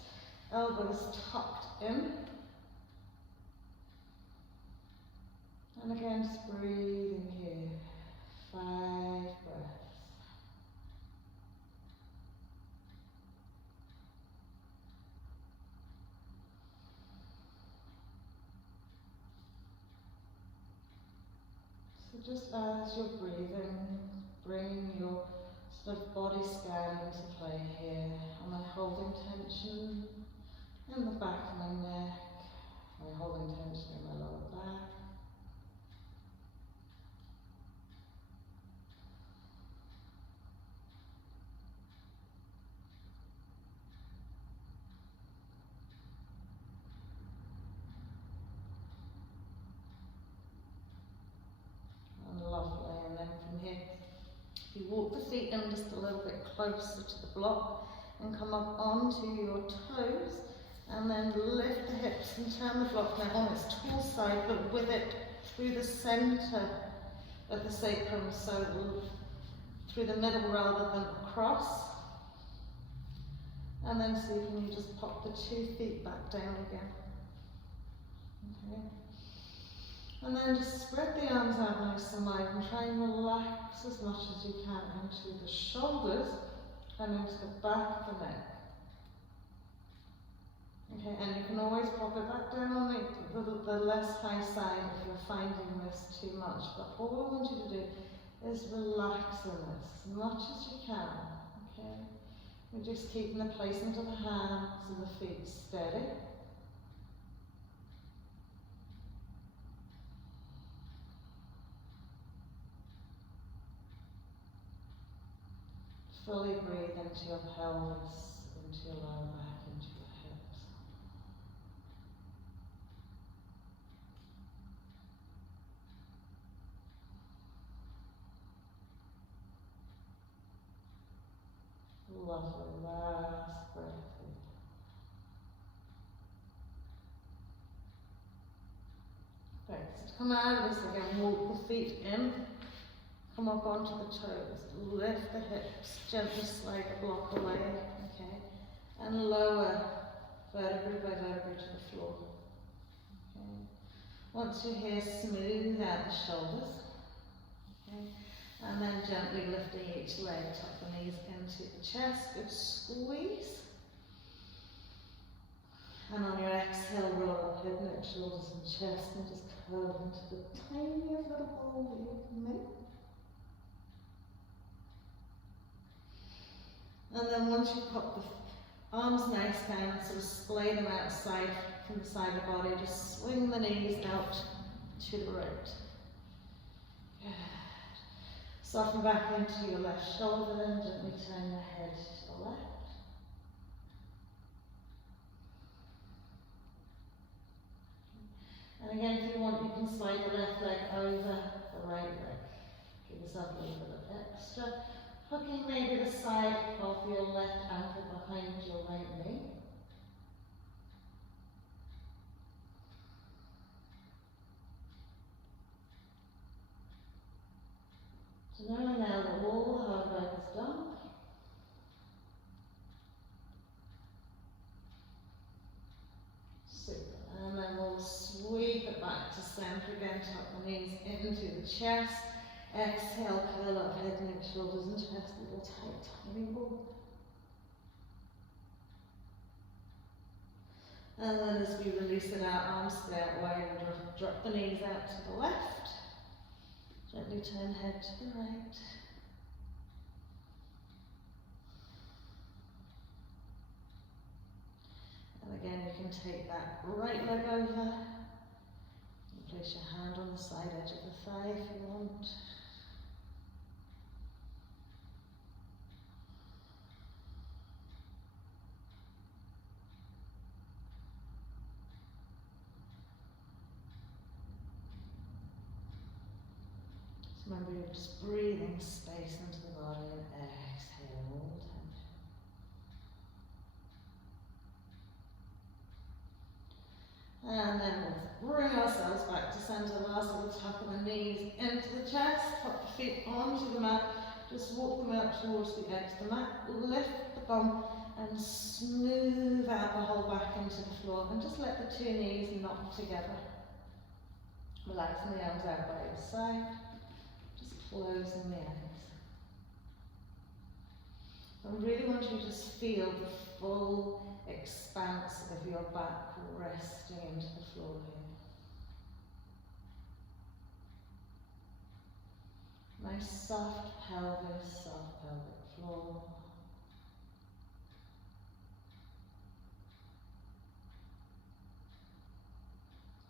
elbows tucked in. And again, just breathing here. 5 breaths. So just as you're breathing, bring your sort of body scan into play here. Am I holding tension in the back of my neck? Am I holding tension in my lower back? Lovely, and then from here, you walk the feet in just a little bit closer to the block and come up onto your toes, and then lift the hips and turn the block now on its tall side, but with it through the centre of the sacrum, so through the middle rather than across. And then see if you just pop the 2 feet back down again. Okay. And then just spread the arms out nice and wide and try and relax as much as you can into the shoulders and into the back of the neck. Okay, and you can always pop it back down on the less high side if you're finding this too much. But all I want you to do is relax in this as much as you can. Okay, we're just keeping the placement of the hands and the feet steady. Fully breathe into your pelvis, into your lower back, into your hips. Lovely, last breath in. Great, so to come out of this again, walk the feet in. Come up onto the toes, lift the hips, gently slide the block away, okay, and lower vertebrae by vertebrae to the floor. Okay. Once you're here, smooth out the shoulders, okay, and then gently lifting each leg, tuck the knees into the chest, good squeeze. And on your exhale, roll up head, neck, shoulders and chest, and just curl into the tiniest little ball that you can make. And then once you pop the arms nice down, sort of splay them outside from the side of the body, just swing the knees out to the right. Good. Soften back into your left shoulder, then gently turn your head to the left. And again, if you want, you can slide the left leg over the right leg. Give yourself a little bit of extra. Hooking maybe the side of your left ankle behind your right knee. So knowing now that all the hard work is done, again, tuck the knees into the chest. Exhale, curl up head, neck, shoulders and chest, little tight, tiny ball. And then as we release it out, arms stay out wide and drop the knees out to the left. Gently turn head to the right. And again, you can take that right leg over and place your hand on the side edge of the thigh if you want. So remember, you're just breathing space into the body and exhale all tension. And then we'll bring ourselves back to center. Last little tuck of the knees into the chest, pop the feet onto the mat, just walk them out towards the edge of the mat, lift the bum and smooth out the whole back into the floor and just let the two knees knock together. Relaxing the arms out by your side, just closing the eyes. I really want you to just feel the full expanse of your back resting into the floor here. Nice soft pelvis, soft pelvic floor.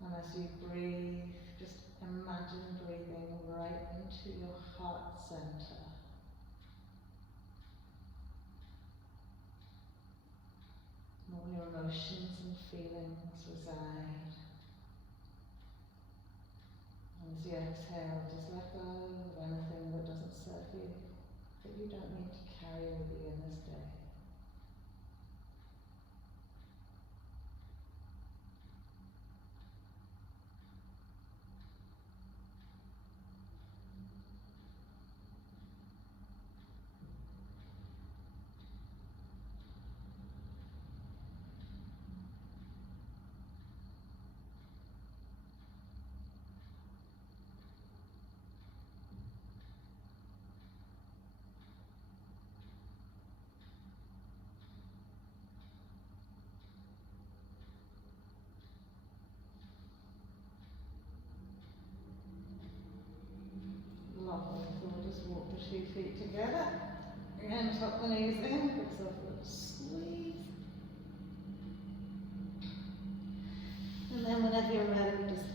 And as you breathe, just imagine breathing right into your heart center. All your emotions and feelings reside. And as you exhale, just let go of anything that doesn't serve you, that you don't need to carry with you in this day. Lovely. So we'll just walk the 2 feet together. Again, tuck the knees in, give yourself a little squeeze. And then whenever you're ready, just